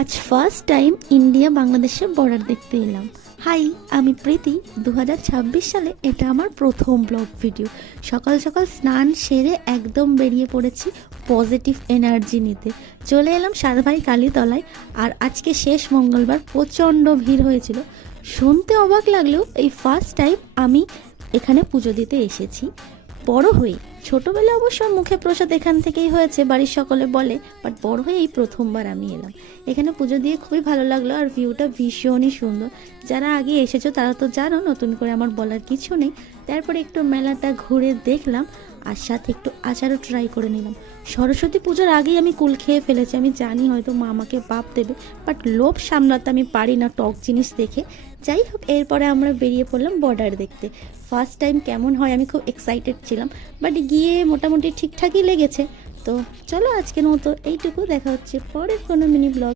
আজ first time India বাংলাদেশের border দেখতে এলাম। হাই, আমি প্রীতি। 2026 সালে এটা আমার প্রথম ব্লগ ভিডিও। সকাল সকাল স্নান সেরে একদম বেরিয়ে পড়েছি পজিটিভ এনার্জি নিতে। চলে এলাম সাতভাই কালীতলায়। আর আজকে শেষ মঙ্গলবার, প্রচণ্ড ভিড় হয়েছিল। শুনতে অবাক লাগলেও এই ফার্স্ট টাইম আমি এখানে পুজো দিতে এসেছি বড় হয়ে। ছোটবেলা অবশ্য মুখে প্রসাদ এখান থেকেই হয়েছে, বাড়ির সকলে বলে, বাট বড় হয়ে এই প্রথমবার আমি এলাম এখানে পুজো দিয়ে। খুবই ভালো লাগলো, আর ভিউটা ভীষণই সুন্দর। যারা আগে এসেছো তারা তো জানো, নতুন করে আমার বলার কিছু নেই। তারপরে একটু মেলাটা ঘুরে দেখলাম, আর সাথে একটু আচারও ট্রাই করে নিলাম। সরস্বতী পুজোর আগেই আমি কুল খেয়ে ফেলেছি। আমি জানি হয়তো মা আমাকে পাপ দেবে, বাট লোভ সামলাতে আমি পারি না টক জিনিস দেখে। যাই হোক, এরপরে আমরা বেরিয়ে পড়লাম বর্ডার দেখতে। ফার্স্ট টাইম কেমন হয় আমি খুব এক্সাইটেড ছিলাম, বাট গিয়ে মোটামুটি ঠিকঠাকই লেগেছে। তো চলো, আজকের মতো এইটুকু। দেখা হচ্ছে পরের কোনো মিনি ব্লগ।